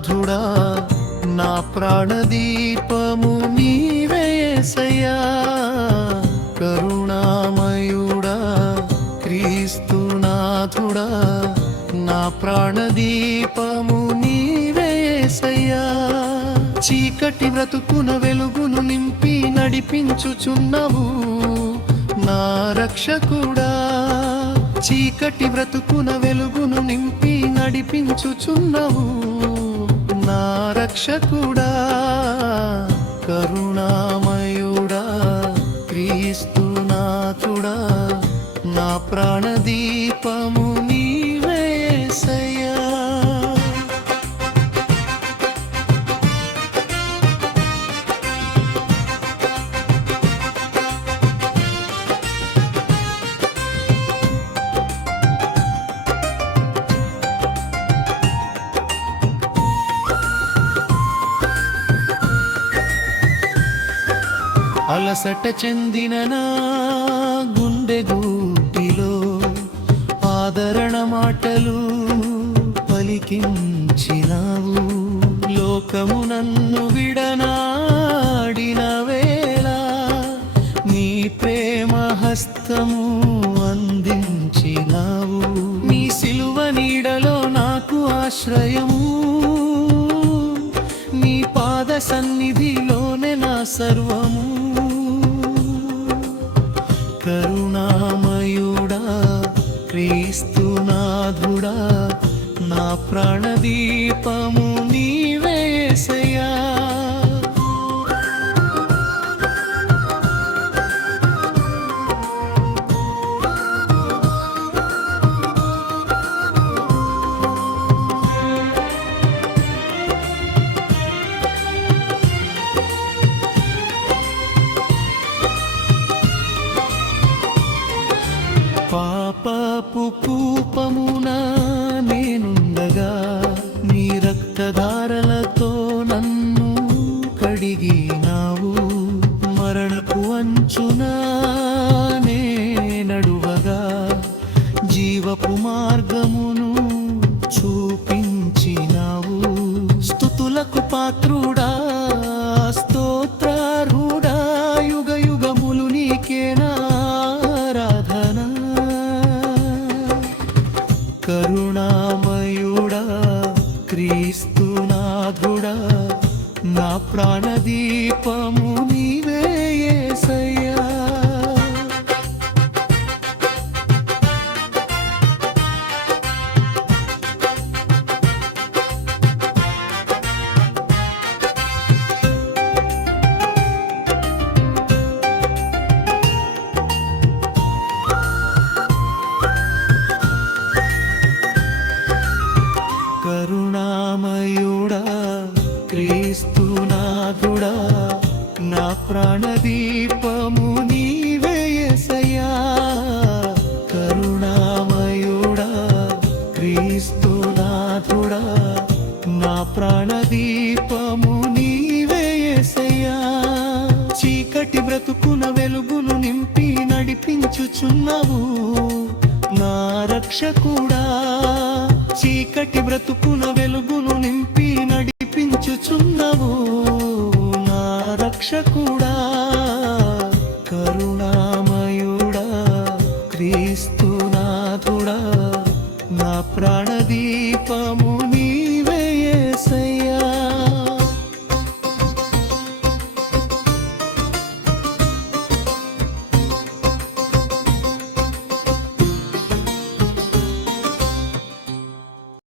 క్రీస్తునాథుడా నా ప్రాణదీపము నీవే యేసయ్యా కరుణామయుడా క్రీస్తునాథుడా నా ప్రాణదీపము నీవే యేసయ్యా చీకటి బ్రతుకున వెలుగును నింపి నడిపించుచున్నవు నా రక్షకుడా చీకటి బ్రతుకున వెలుగును నింపి నడిపించుచున్నవు నా రక్షకుడా కరుణామయుడా క్రీస్తునాథుడా నా ప్రాణదీపము నీవే యేసయ్యా అలసట చెందిన నా గుండె గూటిలో ఆదరణ మాటలు పలికించినావు లోకము నన్ను విడనాడిన వేళ నీ ప్రేమ హస్తము అందించినావు నీ సిలువ నీడలో నాకు ఆశ్రయము నీ పాద సన్నిధిలోనే నా సర్వము కరుణామయుడా క్రీస్తునాథుడా నా ప్రాణదీపము నీవే యేసయ్యా పాపపు కూపమున నేనుండగా నీ రక్తధారలతో నన్ను కడిగినావు మరణపు అంచున నే నడువగా జీవపు మార్గమును చూపించినావు స్తుతులకు పాత్రుడా స్తోత్రార్హుడా యుగ యుగములు నీకేనా కరుణామయుడా క్రీస్తునాథుడా నా ప్రాణదీపము నీవే యేసయ్యా కరుణామయుడా క్రీస్తునాథుడా నా ప్రాణదీపము నీవే యేసయ్యా కరుణామయుడా క్రీస్తునాథుడా నా ప్రాణదీపము నీవే యేసయ్యా చీకటి బ్రతుకున వెలుగును నింపి నడిపించుచున్నవు నా రక్షకుడా చీకటి బ్రతుకున వెలుగును నింపి నడిపించుచున్నవు నా రక్షకుడా కరుణామయుడా క్రీస్తునాథుడా నా ప్రాణ